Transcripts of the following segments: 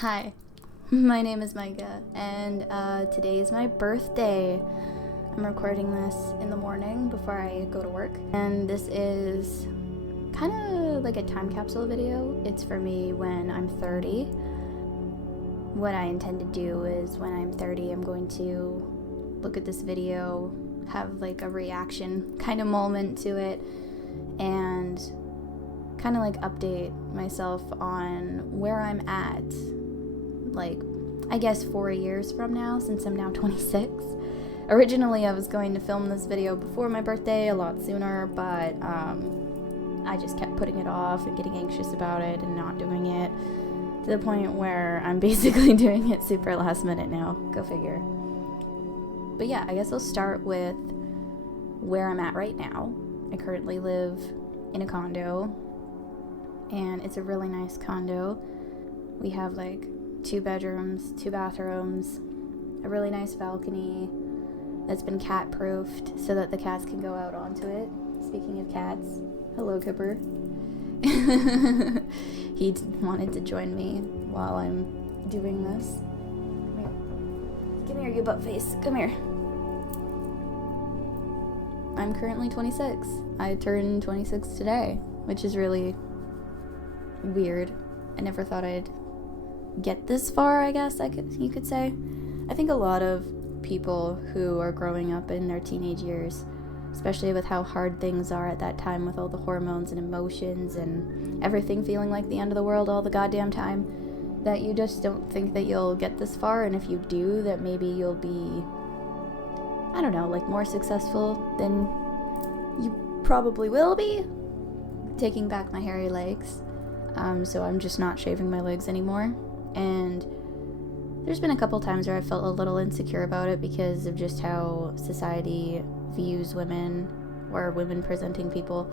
Hi, my name is Micah, and today is my birthday. I'm recording this in the morning before I go to work, and this is kind of like a time capsule video. It's for me when I'm 30. What I intend to do is when I'm 30, I'm going to look at this video, have like a reaction kind of moment to it, and kind of like update myself on where I'm at, like I guess 4 years from now, since I'm now 26. Originally I was going to film this video before my birthday, a lot sooner, but I just kept putting it off and getting anxious about it and not doing it, to the point where I'm basically doing it super last minute now. Go figure. But yeah, I guess I'll start with where I'm at right now. I currently live in a condo, and it's a really nice condo. We have like 2 bedrooms, 2 bathrooms, a really nice balcony that's been cat proofed so that the cats can go out onto it. Speaking of cats, hello Kipper. He wanted to join me while I'm doing this. Come here, you butt face, come here. I'm currently 26. I turned 26 today, which is really weird. I never thought I'd get this far, I guess you could say. I think a lot of people who are growing up in their teenage years, especially with how hard things are at that time with all the hormones and emotions and everything feeling like the end of the world all the goddamn time, that you just don't think that you'll get this far, and if you do, that maybe you'll be, I don't know, like more successful than you probably will be. Taking back my hairy legs. So I'm just not shaving my legs anymore. And there's been a couple times where I felt a little insecure about it because of just how society views women, or women presenting people,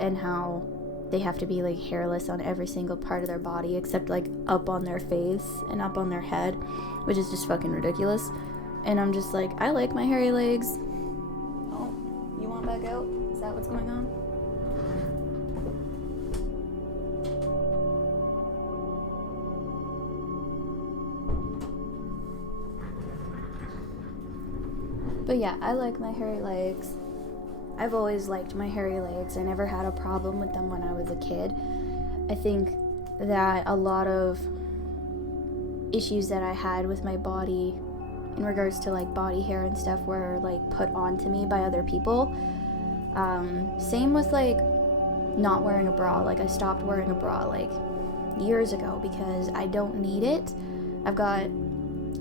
and how they have to be like hairless on every single part of their body except like up on their face and up on their head, which is just fucking ridiculous. And I'm just like, I like my hairy legs. Oh, you want back out? Is that what's going on? But yeah, I like my hairy legs. I've always liked my hairy legs. I never had a problem with them when I was a kid. I think that a lot of issues that I had with my body in regards to like body hair and stuff were like put onto me by other people. Same with like not wearing a bra. Like I stopped wearing a bra like years ago because I don't need it. I've got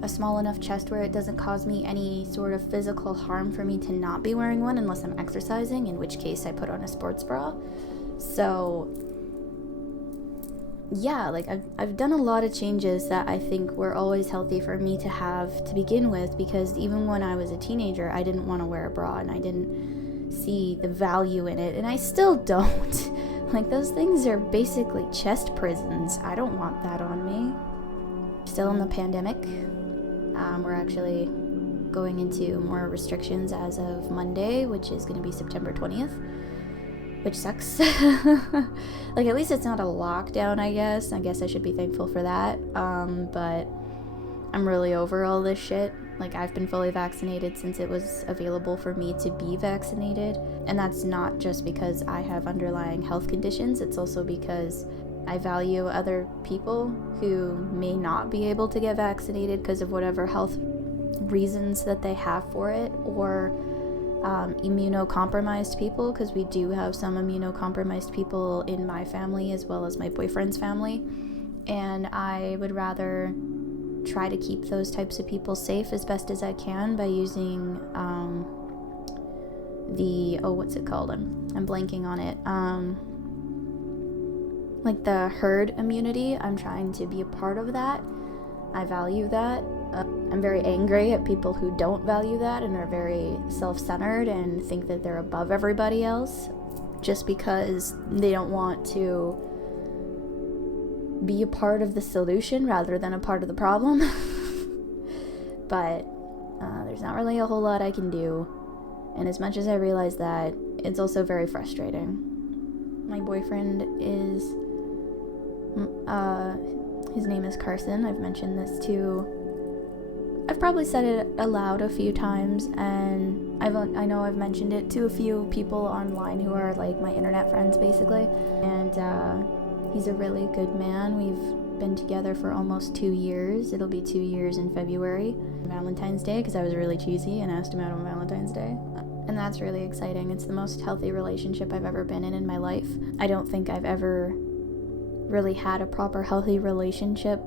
a small enough chest where it doesn't cause me any sort of physical harm for me to not be wearing one unless I'm exercising, in which case I put on a sports bra. So yeah, like I've done a lot of changes that I think were always healthy for me to have to begin with, because even when I was a teenager, I didn't want to wear a bra and I didn't see the value in it, and I still don't. Like, those things are basically chest prisons. I don't want that on me. Still in the pandemic. We're actually going into more restrictions as of Monday, which is going to be September 20th, which sucks. Like, at least it's not a lockdown, I guess. I guess I should be thankful for that. But I'm really over all this shit. Like, I've been fully vaccinated since it was available for me to be vaccinated. And that's not just because I have underlying health conditions. It's also because I value other people who may not be able to get vaccinated because of whatever health reasons that they have for it, or immunocompromised people, because we do have some immunocompromised people in my family as well as my boyfriend's family, and I would rather try to keep those types of people safe as best as I can by using what's it called? I'm blanking on it. Like the herd immunity. I'm trying to be a part of that. I value that. I'm very angry at people who don't value that and are very self-centered and think that they're above everybody else just because they don't want to be a part of the solution rather than a part of the problem. But there's not really a whole lot I can do. And as much as I realize that, it's also very frustrating. My boyfriend is His name is Carson. I've mentioned this to... I've probably said it aloud a few times, and I know I've mentioned it to a few people online who are like my internet friends, basically. And he's a really good man. We've been together for almost 2 years. It'll be 2 years in February. Valentine's Day, because I was really cheesy and asked him out on Valentine's Day. And that's really exciting. It's the most healthy relationship I've ever been in my life. I don't think I've ever really had a proper healthy relationship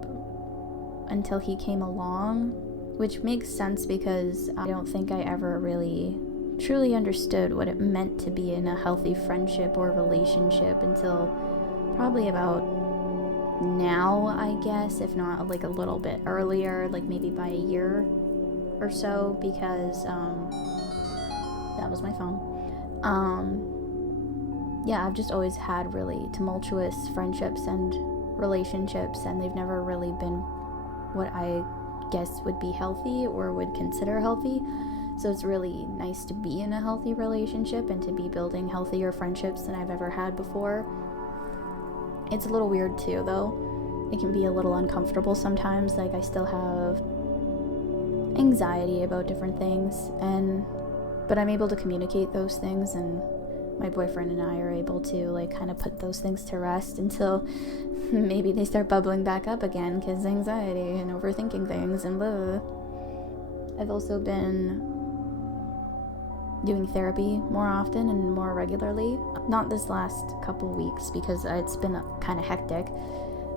until he came along, which makes sense because I don't think I ever really truly understood what it meant to be in a healthy friendship or relationship until probably about now, I guess, if not like a little bit earlier, like maybe by a year or so, because that was my phone. Yeah, I've just always had really tumultuous friendships and relationships, and they've never really been what I guess would be healthy or would consider healthy. So it's really nice to be in a healthy relationship and to be building healthier friendships than I've ever had before. It's a little weird too, though. It can be a little uncomfortable sometimes. Like, I still have anxiety about different things, but I'm able to communicate those things, and my boyfriend and I are able to like kind of put those things to rest until maybe they start bubbling back up again, because anxiety and overthinking things and blah. I've also been doing therapy more often and more regularly. Not this last couple weeks, because it's been kind of hectic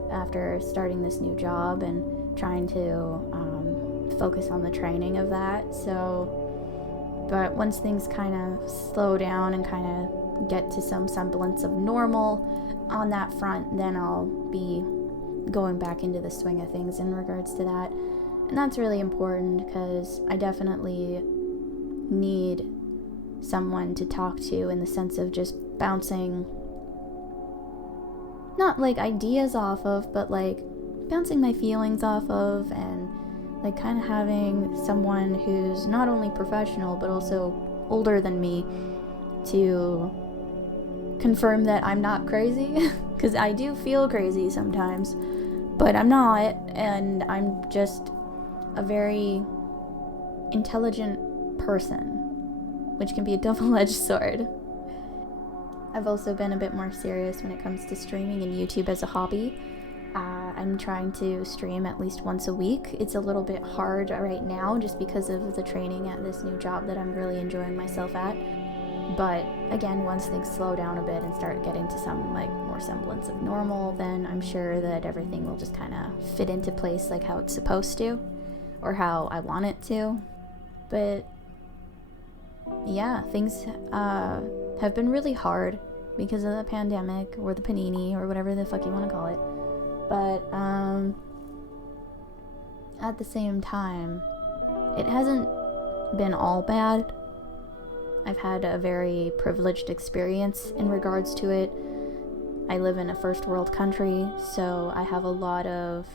after starting this new job and trying to focus on the training of that. But once things kind of slow down and kind of get to some semblance of normal on that front, then I'll be going back into the swing of things in regards to that. And that's really important, because I definitely need someone to talk to, in the sense of just bouncing, not like ideas off of, but like bouncing my feelings off of, and like kind of having someone who's not only professional but also older than me to confirm that I'm not crazy, because I do feel crazy sometimes, but I'm not, and I'm just a very intelligent person, which can be a double-edged sword. I've also been a bit more serious when it comes to streaming and YouTube as a hobby. I'm trying to stream at least once a week. It's a little bit hard right now just because of the training at this new job that I'm really enjoying myself at. But again, once things slow down a bit and start getting to some like more semblance of normal, then I'm sure that everything will just kind of fit into place like how it's supposed to, or how I want it to. But yeah, things have been really hard because of the pandemic, or the panini, or whatever the fuck you want to call it. But at the same time, it hasn't been all bad. I've had a very privileged experience in regards to it. I live in a first world country, so I have a lot of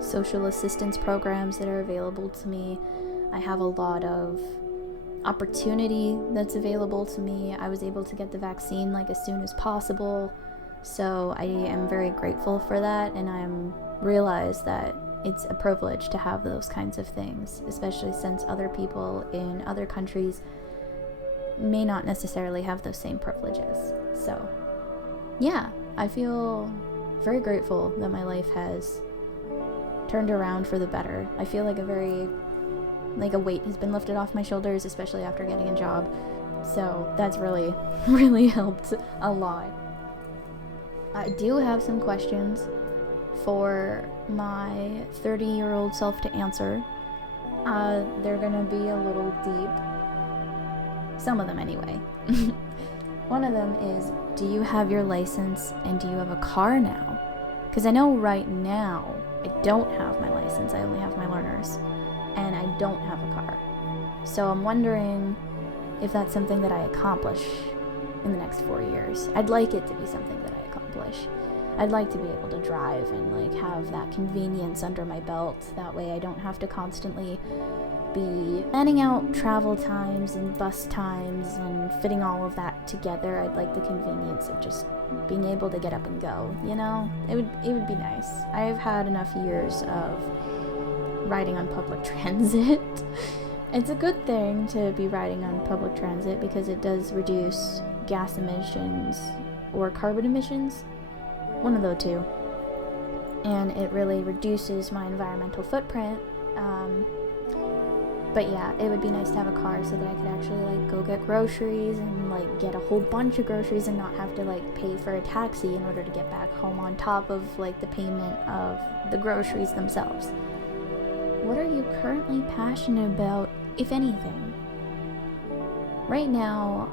social assistance programs that are available to me. I have a lot of opportunity that's available to me. I was able to get the vaccine like as soon as possible, so I am very grateful for that, and I realize that it's a privilege to have those kinds of things, especially since other people in other countries may not necessarily have those same privileges. So yeah, I feel very grateful that my life has turned around for the better. I feel like a weight has been lifted off my shoulders, especially after getting a job. So that's really, really helped a lot. I do have some questions for my 30-year-old self to answer. They're gonna be a little deep. Some of them anyway. One of them is, do you have your license and do you have a car now? Because I know right now I don't have my license, I only have my learners, and I don't have a car. So I'm wondering if that's something that I accomplish in the next 4 years. I'd like it to be something that I accomplish. I'd like to be able to drive and like have that convenience under my belt. That way I don't have to constantly be planning out travel times and bus times and fitting all of that together. I'd like the convenience of just being able to get up and go, you know? It would be nice. I've had enough years of riding on public transit. It's a good thing to be riding on public transit because it does reduce gas emissions or carbon emissions, one of the two, and it really reduces my environmental footprint. But yeah, it would be nice to have a car so that I could actually like go get groceries and like get a whole bunch of groceries and not have to like pay for a taxi in order to get back home on top of like the payment of the groceries themselves. What are you currently passionate about, if anything? Right now,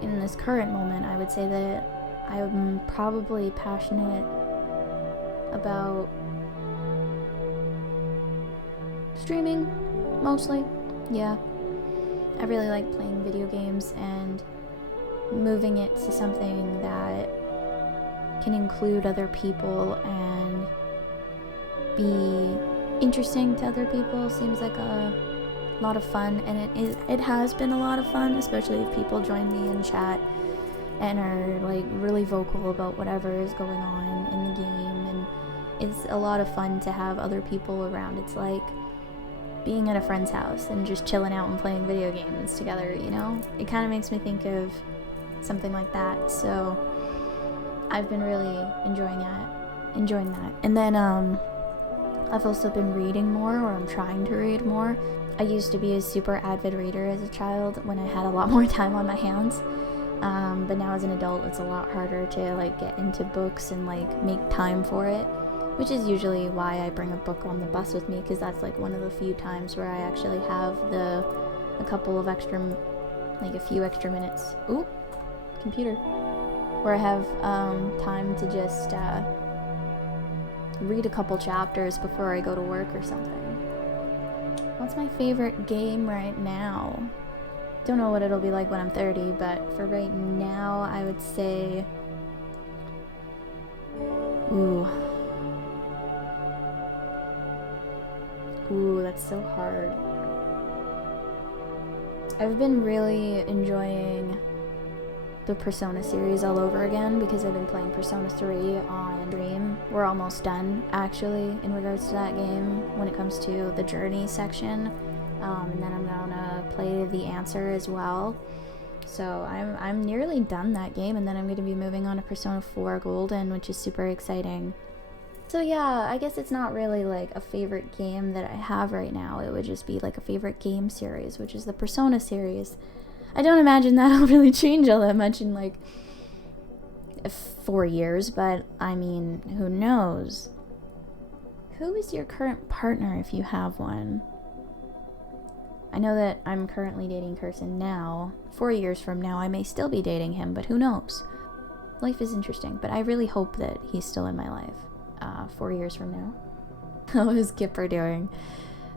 in this current moment, I would say that I'm probably passionate about streaming, mostly. Yeah. I really like playing video games and moving it to something that can include other people and be interesting to other people. Seems like a lot of fun, and it has been a lot of fun, especially if people join me in chat and are like really vocal about whatever is going on in the game, and it's a lot of fun to have other people around. It's like being at a friend's house and just chilling out and playing video games together, you know? It kind of makes me think of something like that, so I've been really enjoying that. And then I've also been reading more, or I'm trying to read more. I used to be a super avid reader as a child when I had a lot more time on my hands, but now as an adult it's a lot harder to like get into books and like make time for it, which is usually why I bring a book on the bus with me, because that's like one of the few times where I actually have a few extra minutes. Ooh, computer. Where I have time to just read a couple chapters before I go to work or something. What's my favorite game right now? Don't know what it'll be like when I'm 30, but for right now, I would say... Ooh, that's so hard. I've been really enjoying the Persona series all over again because I've been playing Persona 3 on Dream. We're almost done, actually, in regards to that game when it comes to the journey section. And then I'm gonna play the answer as well. So I'm nearly done that game, and then I'm gonna be moving on to Persona 4 Golden, which is super exciting. So yeah, I guess it's not really like a favorite game that I have right now. It would just be like a favorite game series, which is the Persona series. I don't imagine that'll really change all that much in like 4 years, but I mean, who knows? Who is your current partner if you have one? I know that I'm currently dating Kirsten now. 4 years from now, I may still be dating him, but who knows? Life is interesting, but I really hope that he's still in my life. 4 years from now. How is Kipper doing?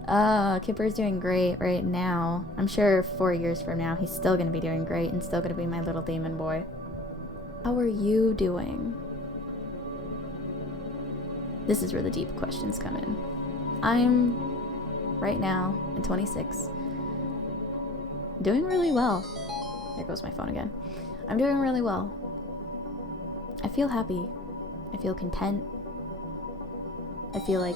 Kipper's doing great right now. I'm sure 4 years from now he's still gonna be doing great and still gonna be my little demon boy. How are you doing? This is where the deep questions come in. I'm, right now, at 26, doing really well. There goes my phone again. I'm doing really well. I feel happy. I feel content. I feel like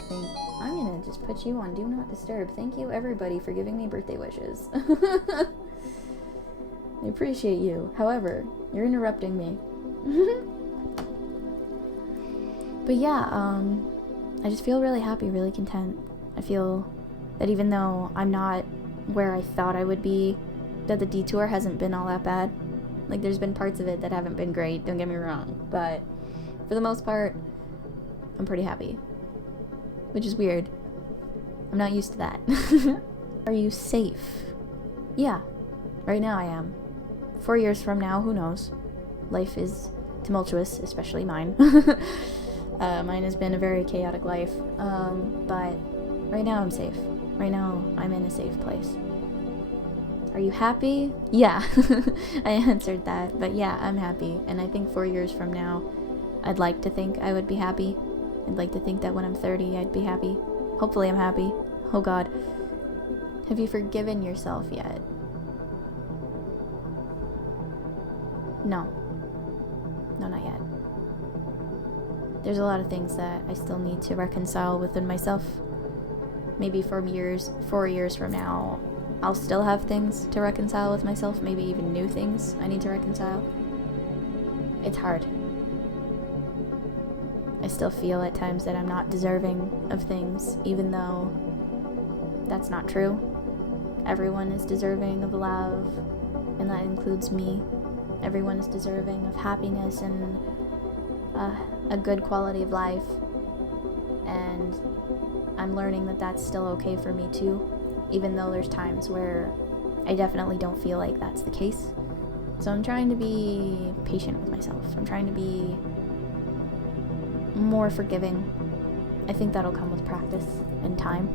I'm gonna just put you on Do Not Disturb. Thank you, everybody, for giving me birthday wishes. I appreciate you. However, you're interrupting me. But yeah, I just feel really happy, really content. I feel that even though I'm not where I thought I would be, that the detour hasn't been all that bad. Like, there's been parts of it that haven't been great, don't get me wrong. But for the most part, I'm pretty happy. Which is weird. I'm not used to that. Are you safe? Yeah, right now I am. 4 years from now, who knows? Life is tumultuous, especially mine. Mine has been a very chaotic life, but right now I'm safe. Right now I'm in a safe place. Are you happy? Yeah, I answered that, but yeah, I'm happy. And I think 4 years from now, I'd like to think I would be happy. I'd like to think that when I'm 30, I'd be happy. Hopefully I'm happy. Oh God. Have you forgiven yourself yet? No. No, not yet. there's a lot of things that I still need to reconcile within myself. Maybe 4 years from now, I'll still have things to reconcile with myself, maybe even new things I need to reconcile. It's hard. I still feel at times that I'm not deserving of things, even though that's not true. Everyone is deserving of love, and that includes me. Everyone is deserving of happiness and a good quality of life, and I'm learning that that's still okay for me too, even though there's times where I definitely don't feel like that's the case. So I'm trying to be patient with myself. I'm trying to be more forgiving. I think that'll come with practice and time.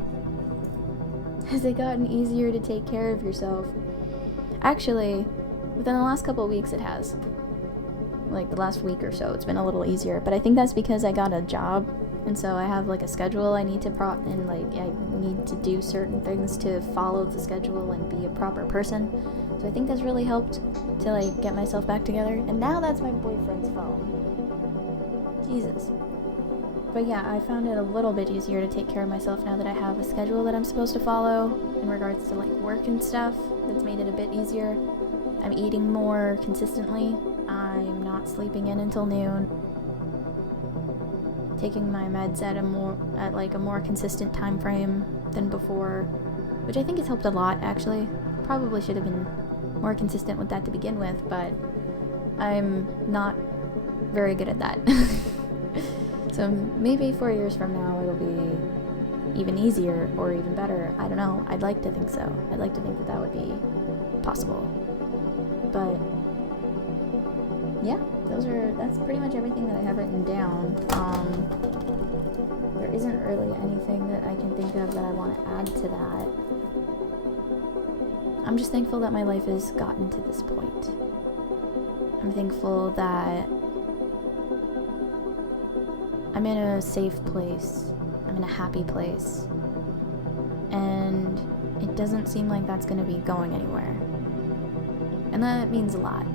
Has it gotten easier to take care of yourself? Actually, within the last couple of weeks it has. Like the last week or so, it's been a little easier, but I think that's because I got a job, and so I have like a schedule I need to and like I need to do certain things to follow the schedule and be a proper person. So I think that's really helped to like get myself back together. And now that's my boyfriend's phone. Jesus. But yeah, I found it a little bit easier to take care of myself now that I have a schedule that I'm supposed to follow in regards to like work and stuff. That's made it a bit easier. I'm eating more consistently. I'm not sleeping in until noon. Taking my meds at a more consistent time frame than before, which I think has helped a lot actually. Probably should have been more consistent with that to begin with, but I'm not very good at that. So maybe 4 years from now it'll be even easier or even better. I don't know. I'd like to think so. I'd like to think that that would be possible. But yeah, that's pretty much everything that I have written down. There isn't really anything that I can think of that I want to add to that. I'm just thankful that my life has gotten to this point. I'm thankful that I'm in a safe place. I'm in a happy place. And it doesn't seem like that's going to be going anywhere. And that means a lot.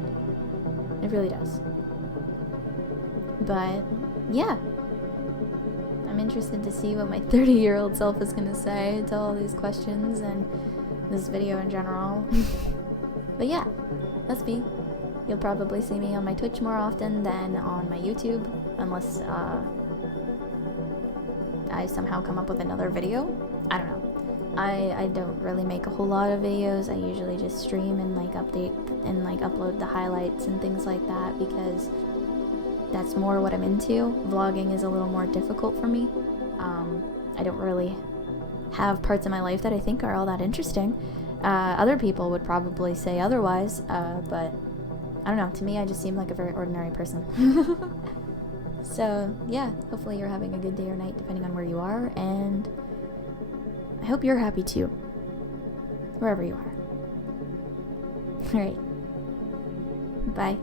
It really does. But yeah, I'm interested to see what my 30-year-old self is going to say to all these questions and this video in general. But yeah, that's me. You'll probably see me on my Twitch more often than on my YouTube, unless I somehow come up with another video. I don't know. I don't really make a whole lot of videos. I usually just stream and like update and like upload the highlights and things like that because that's more what I'm into. Vlogging is a little more difficult for me. I don't really have parts of my life that I think are all that interesting. Other people would probably say otherwise, but I don't know. To me, I just seem like a very ordinary person. So yeah, hopefully you're having a good day or night depending on where you are, and I hope you're happy too, wherever you are. Alright, bye.